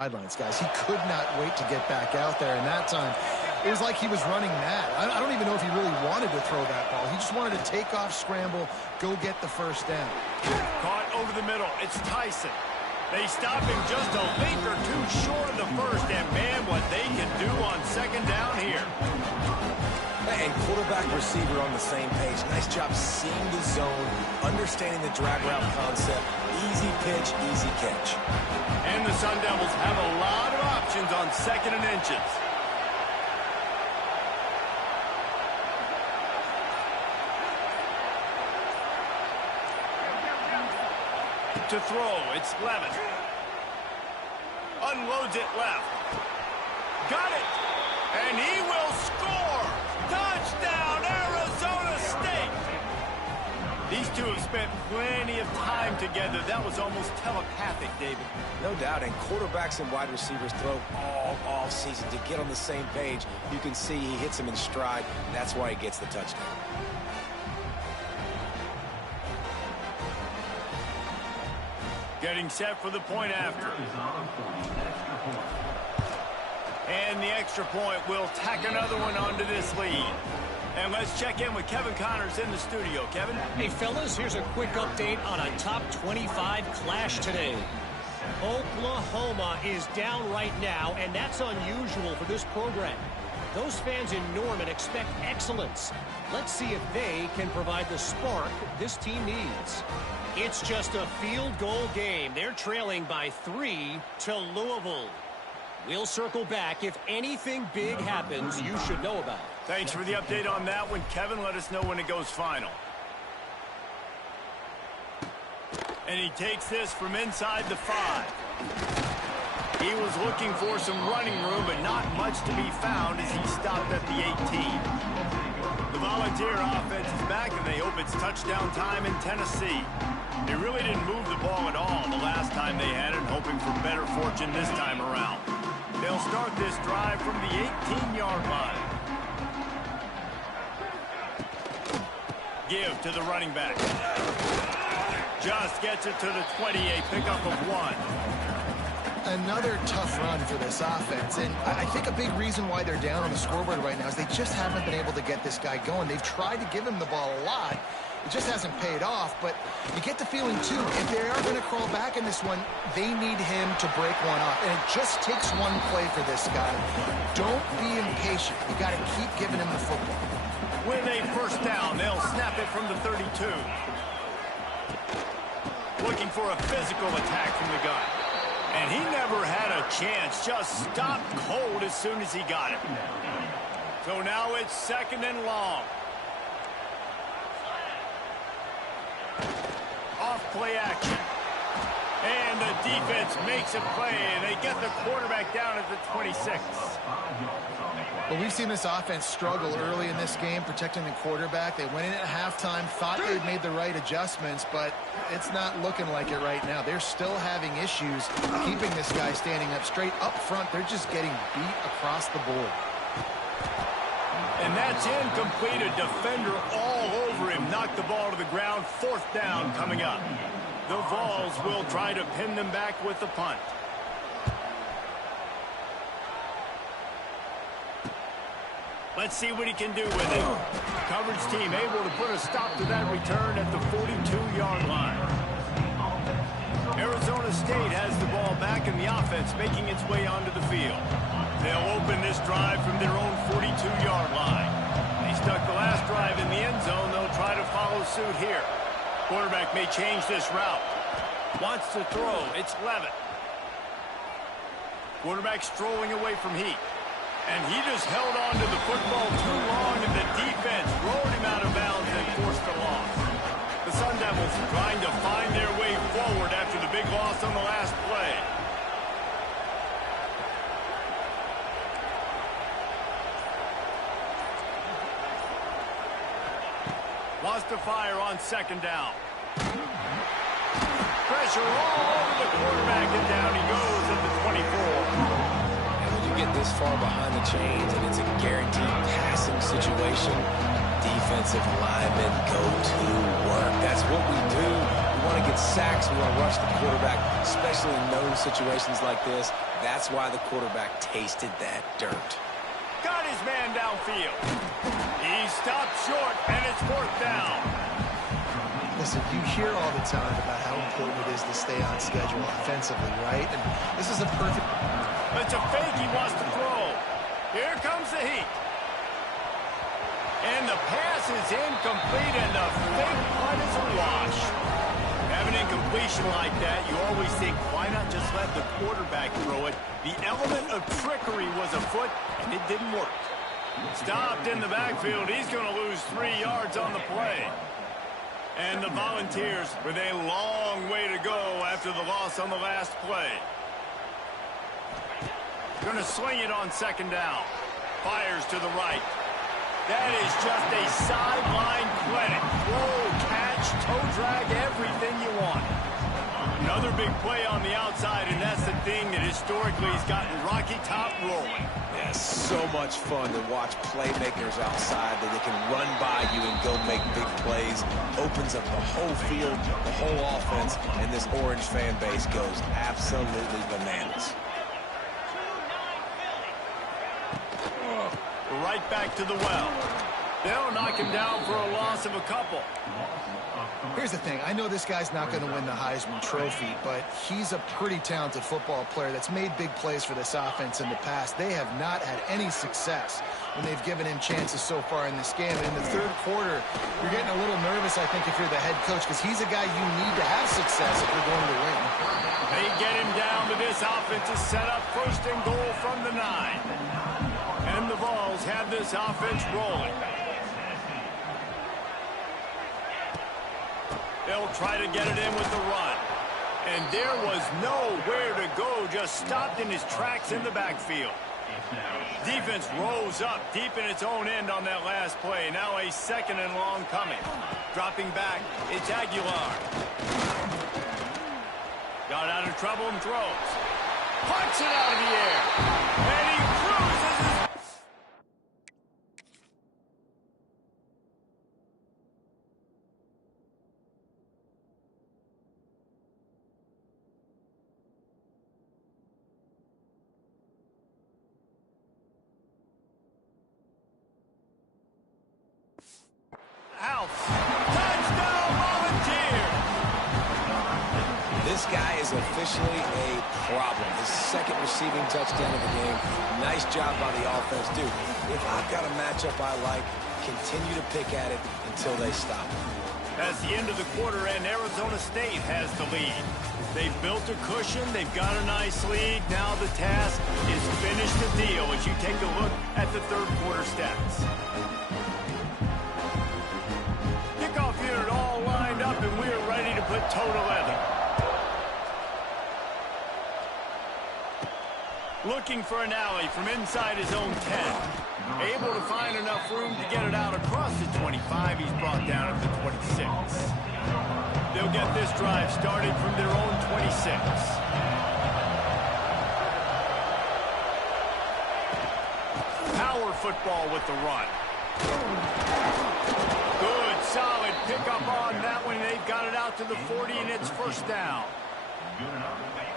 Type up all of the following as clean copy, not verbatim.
sidelines, guys. He could not wait to get back out there, and that time it was like he was running mad. I don't even know if he really wanted to throw that ball. He just wanted to take off, scramble, go get the first down. Caught over the middle. It's Tyson. They stop him just a length or two short of the first, and man, what they can do on second down here. And quarterback receiver on the same page. Nice job seeing the zone, understanding the drag route concept. Easy pitch, easy catch. And the Sun Devils have a lot of options on second and inches. To throw, it's Levis. Unloads it left. Got it! And he will score! Touchdown, Arizona State! These two have spent plenty of time together. That was almost telepathic, David. No doubt, and quarterbacks and wide receivers throw all offseason to get on the same page. You can see he hits him in stride. That's why he gets the touchdown. Getting set for the point after. And the extra point will tack another one onto this lead. And let's check in with Kevin Connors in the studio. Kevin? Hey, fellas, here's a quick update on a top 25 clash today. Oklahoma is down right now, and that's unusual for this program. Those fans in Norman expect excellence. Let's see if they can provide the spark this team needs. It's just a field goal game. They're trailing by 3 to Louisville. We'll circle back. If anything big happens, you should know about it. Thanks for the update on that one, Kevin. Let us know when it goes final. And he takes this from inside the 5. He was looking for some running room, but not much to be found as he stopped at the 18. The Volunteer offense is back, and they hope it's touchdown time in Tennessee. They really didn't move the ball at all the last time they had it, hoping for better fortune this time around. They'll start this drive from the 18-yard line. Give to the running back. Just gets it to the 28, pickup of 1. Another tough run for this offense, and I think a big reason why they're down on the scoreboard right now is they just haven't been able to get this guy going. They've tried to give him the ball a lot. It just hasn't paid off, but you get the feeling, too, if they are going to crawl back in this one, they need him to break one off. And it just takes one play for this guy. Don't be impatient. You got to keep giving him the football. With a first down, they'll snap it from the 32. Looking for a physical attack from the gun. And he never had a chance, just stopped cold as soon as he got it. So now it's second and long. Off play action. And the defense makes a play, and they get the quarterback down at the 26. Well, we've seen this offense struggle early in this game, protecting the quarterback. They went in at halftime, thought they'd made the right adjustments, but it's not looking like it right now. They're still having issues keeping this guy standing up straight. Up front, they're just getting beat across the board. And that's incomplete. A defender all over him. Knocked the ball to the ground. Fourth down coming up. The Vols will try to pin them back with the punt. Let's see what he can do with it. Coverage team able to put a stop to that return at the 42-yard line. Arizona State has the ball back in the offense, making its way onto the field. They'll open this drive from their own 42-yard line. They stuck the last drive in the end zone. They'll try to follow suit here. Quarterback may change this route. Wants to throw. It's Levitt. Quarterback strolling away from Heat. And he just held on to the football too long, and the defense rolled him out of bounds and forced the loss. The Sun Devils trying to find their way forward after the big loss on the last play. Wants to fire on second down. Pressure all over the quarterback, and down he goes at the 24. Get this far behind the chains and it's a guaranteed passing situation, defensive linemen go to work. That's what we do. We want to get sacks. We want to rush the quarterback, especially in known situations like this. That's why the quarterback tasted that dirt. Got his man downfield. He stopped short, and it's 4th down. Listen, you hear all the time about how important it is to stay on schedule offensively, right? And this is a perfect... It's a fake he wants to throw. Here comes the heat. And the pass is incomplete, and the fake punt is a wash. Having an incompletion like that, you always think, why not just let the quarterback throw it? The element of trickery was afoot, and it didn't work. Stopped in the backfield. He's going to lose 3 yards on the play. And the Volunteers with a long way to go after the loss on the last play. Going to sling it on 2nd down. Fires to the right. That is just a sideline credit. Throw, catch, toe drag, everything you want. Another big play on the outside, and that's the thing that historically has gotten Rocky Top rolling. Yeah, so much fun to watch playmakers outside that they can run by you and go make big plays. Opens up the whole field, the whole offense, and this Orange fan base goes absolutely bananas. Right back to the well. They'll knock him down for a loss of a couple. Here's the thing. I know this guy's not going to win the Heisman Trophy, but he's a pretty talented football player that's made big plays for this offense in the past. They have not had any success when they've given him chances so far in this game. And in the 3rd quarter, you're getting a little nervous, I think, if you're the head coach, because he's a guy you need to have success if you're going to win. They get him down, but this offense is set up 1st and goal from the 9. And the Vols have this offense rolling. They'll try to get it in with the run. And there was nowhere to go, just stopped in his tracks in the backfield. Defense rolls up deep in its own end on that last play. Now a 2nd and long coming. Dropping back, it's Aguilar. Got out of trouble and throws. Punch it out of the air. And he cruises. Touchdown, Volunteers! This guy is officially a problem. His 2nd receiving touchdown of the game. Nice job by the offense. Dude, if I've got a matchup I like, continue to pick at it until they stop. That's the end of the quarter, and Arizona State has the lead. They've built a cushion. They've got a nice lead. Now the task is finish the deal as you take a look at the 3rd quarter stats. Kickoff unit all lined up, and we're ready to put toe to leather. Looking for an alley from inside his own 10. Able to find enough room to get it out across the 25. He's brought down at the 26. They'll get this drive started from their own 26. Power football with the run. Good, solid pickup on that one. They've got it out to the 40, and it's 1st down.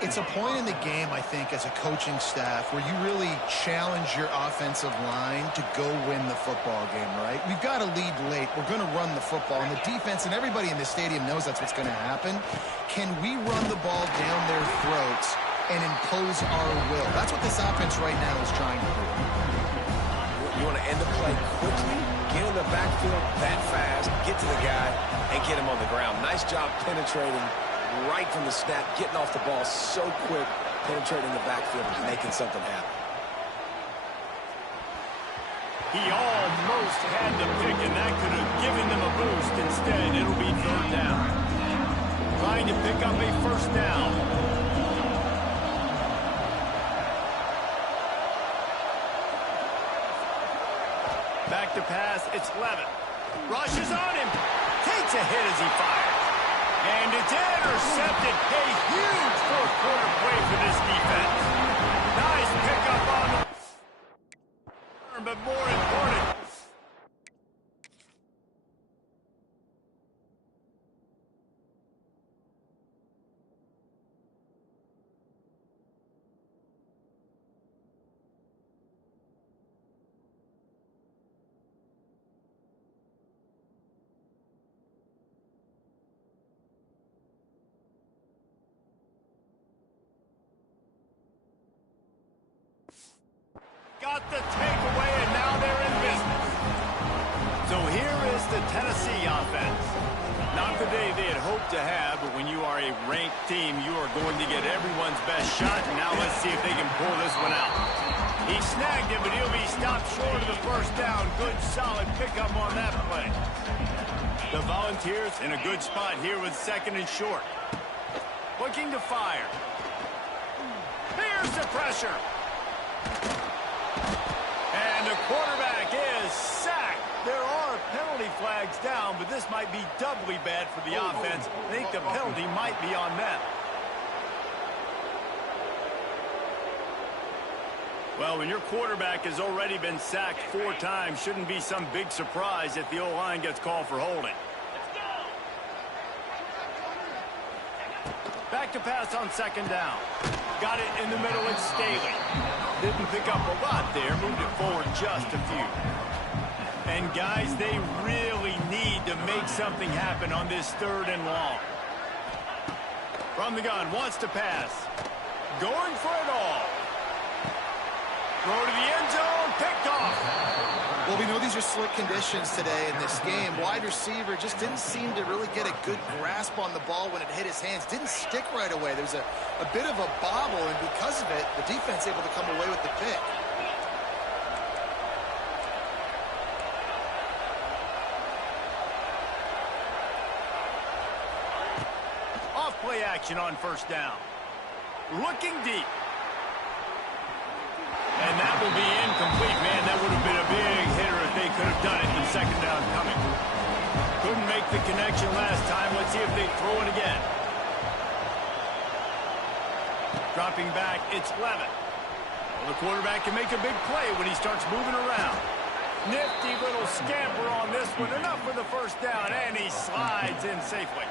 It's a point in the game, I think, as a coaching staff where you really challenge your offensive line to go win the football game, right? We've got to lead late. We're going to run the football. And the defense and everybody in the stadium knows that's what's going to happen. Can we run the ball down their throats and impose our will? That's what this offense right now is trying to do. You want to end the play quickly, get in the backfield that fast, get to the guy, and get him on the ground. Nice job penetrating right from the snap, getting off the ball so quick, penetrating the backfield and making something happen. He almost had the pick, and that could have given them a boost. Instead, it'll be 3rd down. Trying to pick up a 1st down. Back to pass, it's Levitt. Rushes on him. Takes a hit as he fires. And it's intercepted. A huge 4th quarter play for this defense. Nice pickup on the... But more important... the Tennessee offense. Not the day they had hoped to have, but when you are a ranked team, you are going to get everyone's best shot. And now let's see if they can pull this one out. He snagged it, but he'll be stopped short of the first down. Good, solid pickup on that play. The Volunteers in a good spot here with 2nd and short. Looking to fire. Here's the pressure. And the quarterback is sacked. There are penalty flags down, but this might be doubly bad for the offense. I think the penalty might be on them. Well, when your quarterback has already been sacked 4 times, shouldn't be some big surprise if the O-line gets called for holding. Back to pass on 2nd down. Got it in the middle, it's Staley. Didn't pick up a lot there, moved it forward just a few. And guys, they really need to make something happen on this 3rd and long. From the gun, wants to pass. Going for it all. Throw to the end zone, picked off. Well, we know these are slick conditions today in this game. Wide receiver just didn't seem to really get a good grasp on the ball when it hit his hands. Didn't stick right away. There was a bit of a bobble, and because of it, the defense able to come away with the pick. Off play action on 1st down. Looking deep. And that will be incomplete. Man, that would have been a big hitter if they could have done it with 2nd down coming. Couldn't make the connection last time. Let's see if they throw it again. Dropping back, it's Levitt. Well, the quarterback can make a big play when he starts moving around. Nifty little scamper on this one. Enough for the 1st down, and he slides in safely.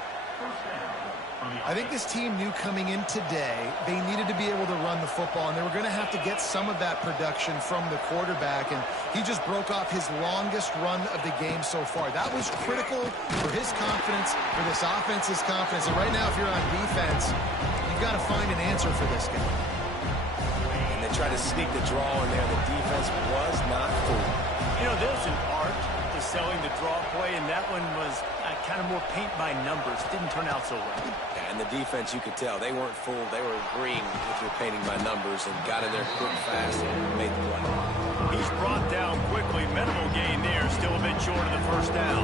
I think this team knew coming in today they needed to be able to run the football, and they were going to have to get some of that production from the quarterback, and he just broke off his longest run of the game so far. That was critical for his confidence, for this offense's confidence. And right now, if you're on defense, you've got to find an answer for this guy. And they tried to sneak the draw in there. The defense was not fooled. You know, there's an art to selling the draw play, and that one was kind of more paint by numbers. Didn't turn out so well. And the defense, you could tell, they weren't fooled. They were agreeing with your painting by numbers and got in there quick, fast, and made the play. He's brought down quickly. Minimal gain there. Still a bit short of the 1st down.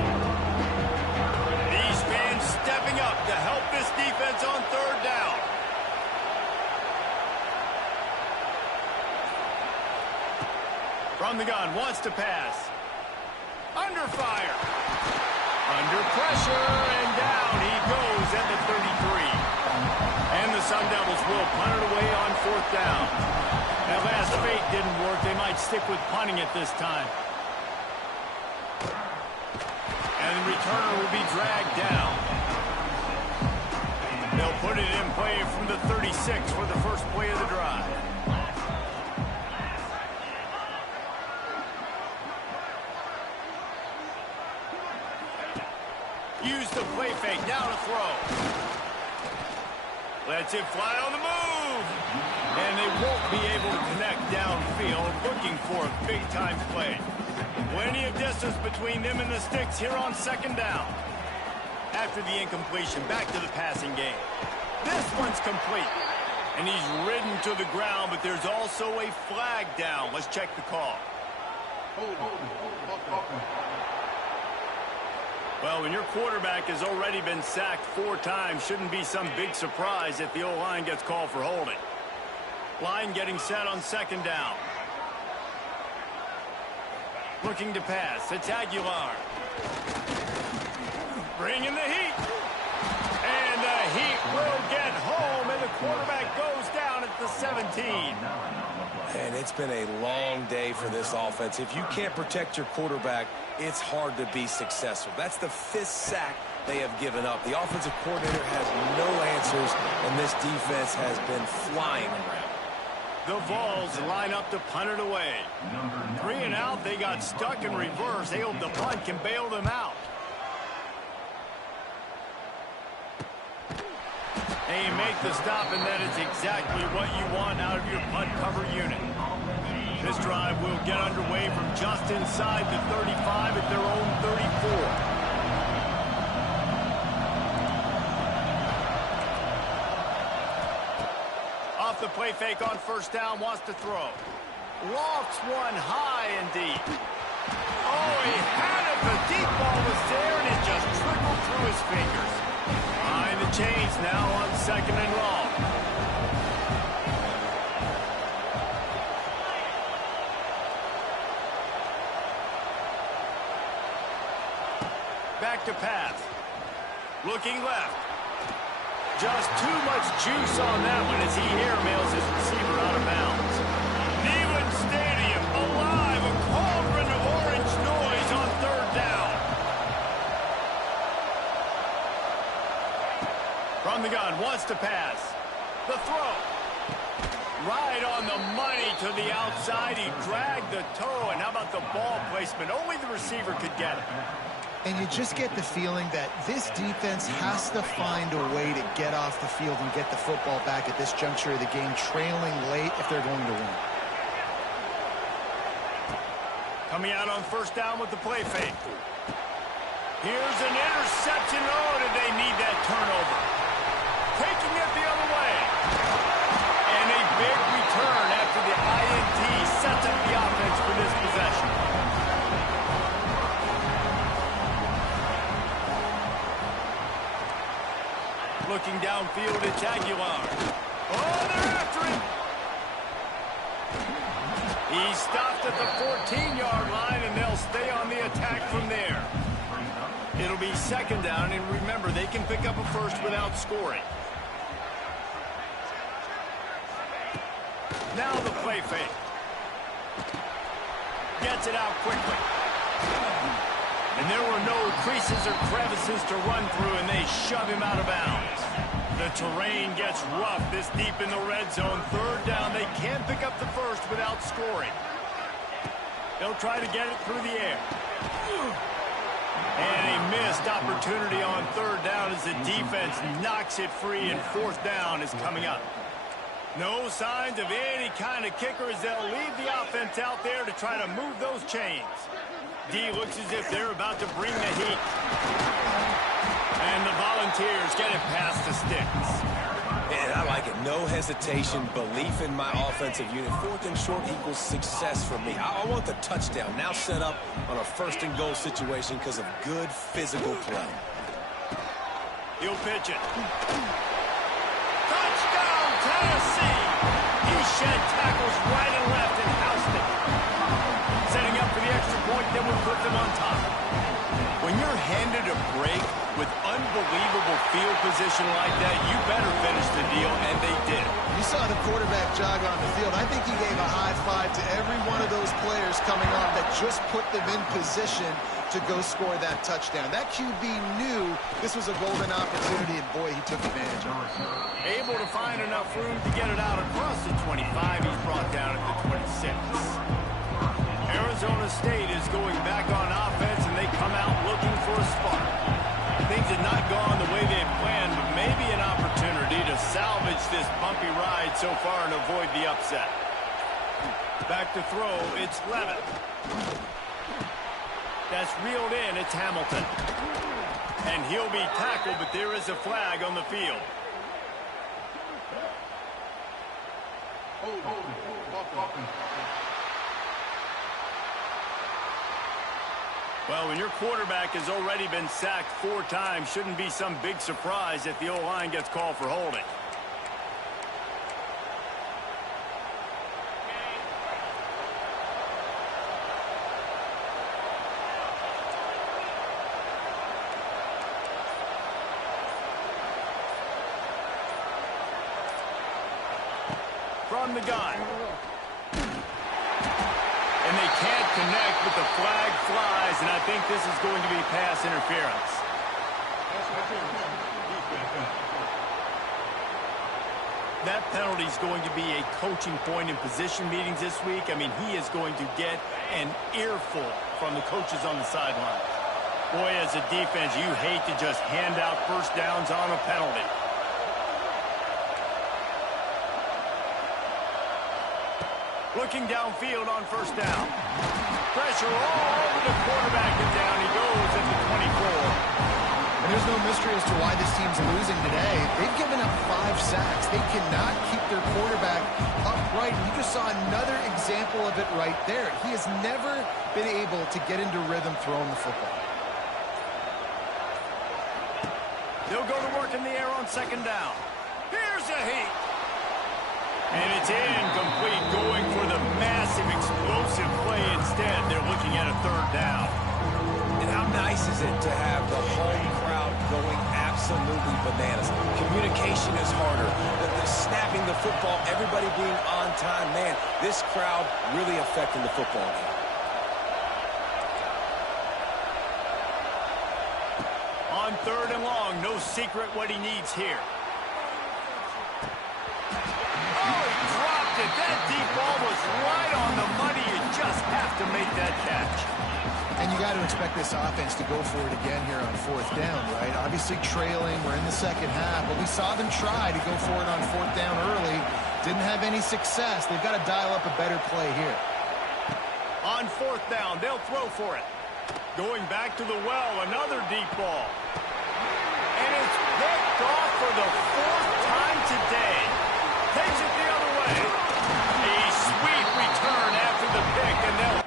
These fans stepping up to help this defense on 3rd down. From the gun, wants to pass. Under fire. Under pressure, and down he goes at the 33. And the Sun Devils will punt it away on 4th down. That last fake didn't work. They might stick with punting it this time. And the returner will be dragged down. They'll put it in play from the 36 for the first play of the drive. Use the play fake, now to throw. Lets it fly on the move. And they won't be able to connect downfield, looking for a big-time play. Plenty of distance between them and the sticks here on 2nd down. After the incompletion, back to the passing game. This one's complete. And he's ridden to the ground, but there's also a flag down. Let's check the call. Well, when your quarterback has already been sacked 4 times, shouldn't be some big surprise if the O-line gets called for holding. Line getting set on 2nd down. Looking to pass. It's Aguilar. Bringing the heat. And the heat will get home, and the quarterback goes down at the 17. And it's been a long day for this offense. If you can't protect your quarterback, it's hard to be successful. That's the 5th sack they have given up. The offensive coordinator has no answers, and this defense has been flying around. The Vols line up to punt it away. 3 and out, they got stuck in reverse. They hope the punt can bail them out. They make the stop, and that is exactly what you want out of your punt cover unit. This drive will get underway from just inside the 35 at their own 34. Off the play fake on first down, wants to throw. Lofts one high and deep. Oh, he had it. The deep ball was there, and it just trickled through his fingers. Behind the chains now on second and long. Back to pass. Looking left. Just too much juice on that one as he airmails his receiver out of bounds. Neyland Stadium alive, a cauldron of orange noise on third down. From the gun, wants to pass. The throw. Right on the money to the outside. He dragged the toe, and how about the ball placement? Only the receiver could get it. And you just get the feeling that this defense has to find a way to get off the field and get the football back at this juncture of the game, trailing late if they're going to win. Coming out on first down with the play fake. Here's an interception. Oh, did they need that turnover? Taking it the other way. And a big return after the INT sets up the offense for this possession. Looking downfield, it's Aguilar. Oh, they're after him. He's stopped at the 14-yard line, and they'll stay on the attack from there. It'll be second down, and remember, they can pick up a first without scoring. Now the play fake. Gets it out quickly. And there were no creases or crevices to run through, and they shove him out of bounds. The terrain gets rough this deep in the red zone. Third down, they can't pick up the first without scoring. They'll try to get it through the air. And a missed opportunity on third down as the defense knocks it free, and fourth down is coming up. No signs of any kind of kicker as they'll leave the offense out there to try to move those chains. D looks as if they're about to bring the heat. And the Volunteers get it past the sticks. And I like it. No hesitation, belief in my offensive unit. Fourth and short equals success for me. I want the touchdown now set up on a first and goal situation because of good physical play. He'll pitch it. Touchdown, Tennessee! He shed tackles right and left and housed it. Setting up for the extra point that will put them on top. When you're handed a break with unbelievable field position like that, you better finish the deal, and they did. You saw the quarterback jog on the field. I think he gave a high five to every one of those players coming on that just put them in position to go score that touchdown. That QB knew this was a golden opportunity, and boy, he took advantage of it. Able to find enough room to get it out across the 25. He's brought down at the 26. Arizona State is going back on offense, and they come out looking for a spark. Things have not gone the way they had planned, but maybe an opportunity to salvage this bumpy ride so far and avoid the upset. Back to throw, it's Levitt. That's reeled in, it's Hamilton. And he'll be tackled, but there is a flag on the field. Well, when your quarterback has already been sacked 4 times, shouldn't be some big surprise if the O-line gets called for holding. From the gun. And they can't connect, but the flag flies, and I think this is going to be pass interference. That penalty is going to be a coaching point in position meetings this week. I mean, he is going to get an earful from the coaches on the sideline. Boy, as a defense, you hate to just hand out first downs on a penalty. Looking downfield on first down. Pressure all over the quarterback, and down he goes at the 24. And there's no mystery as to why this team's losing today. They've given up 5 sacks. They cannot keep their quarterback upright. You just saw another example of it right there. He has never been able to get into rhythm throwing the football. They'll go to work in the air on second down. Here's a heat. And it's incomplete, going for the massive, explosive play instead. They're looking at a third down. And how nice is it to have the home crowd going absolutely bananas? Communication is harder. The snapping the football, everybody being on time. Man, this crowd really affecting the football game. On third and long, no secret what he needs here. That deep ball was right on the money. You just have to make that catch. And you got to expect this offense to go for it again here on fourth down, right? Obviously trailing. We're in the second half, but we saw them try to go for it on fourth down early. Didn't have any success. They've got to dial up a better play here. On fourth down, they'll throw for it. Going back to the well, another deep ball. And it's picked off for the 4th time today. Takes it the other way. A sweet return after the pick, and they'll...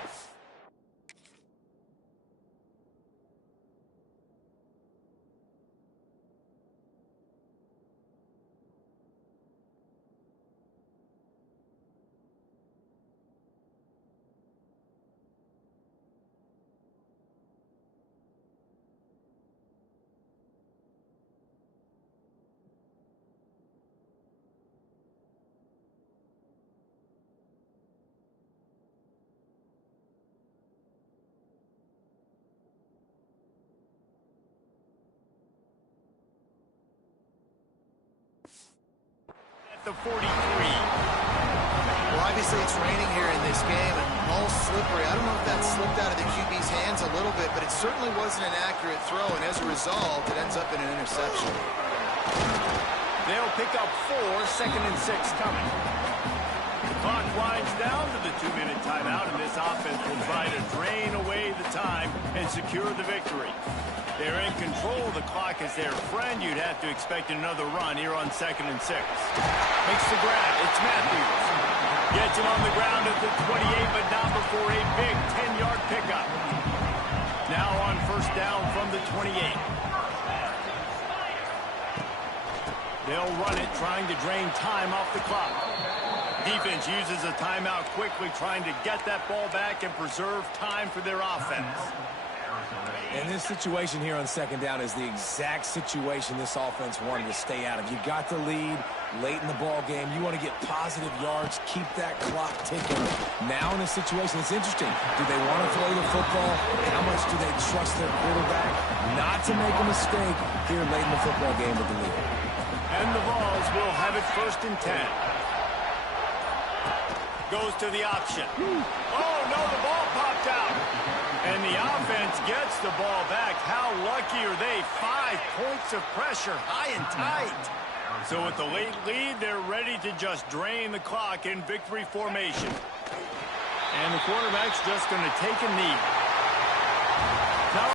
The 43. Well, obviously it's raining here in this game, and all slippery. I don't know if that slipped out of the QB's hands a little bit, but it certainly wasn't an accurate throw, and as a result, it ends up in an interception. They'll pick up 4, 2nd and 6 coming. The clock winds down to the 2-minute timeout, and this offense will try to drain away the time and secure the victory. They're in control of the clock as their friend. You'd have to expect another run here on 2nd and 6. Makes the grab. It's Matthews. Gets it on the ground at the 28, but not before a big 10-yard pickup. Now on first down from the 28. They'll run it, trying to drain time off the clock. Defense uses a timeout quickly, trying to get that ball back and preserve time for their offense. And this situation here on second down is the exact situation this offense wanted to stay out of. You got the lead late in the ball game. You want to get positive yards, keep that clock ticking. Now in a situation, it's interesting. Do they want to throw the football? How much do they trust their quarterback not to make a mistake here late in the football game with the lead? And the Vols will have it 1st and 10. Goes to the option. Oh, no, the ball popped out. And the offense gets the ball back. How lucky are they? 5 points of pressure, high and tight. So with the late lead, they're ready to just drain the clock in victory formation. And the quarterback's just going to take a knee.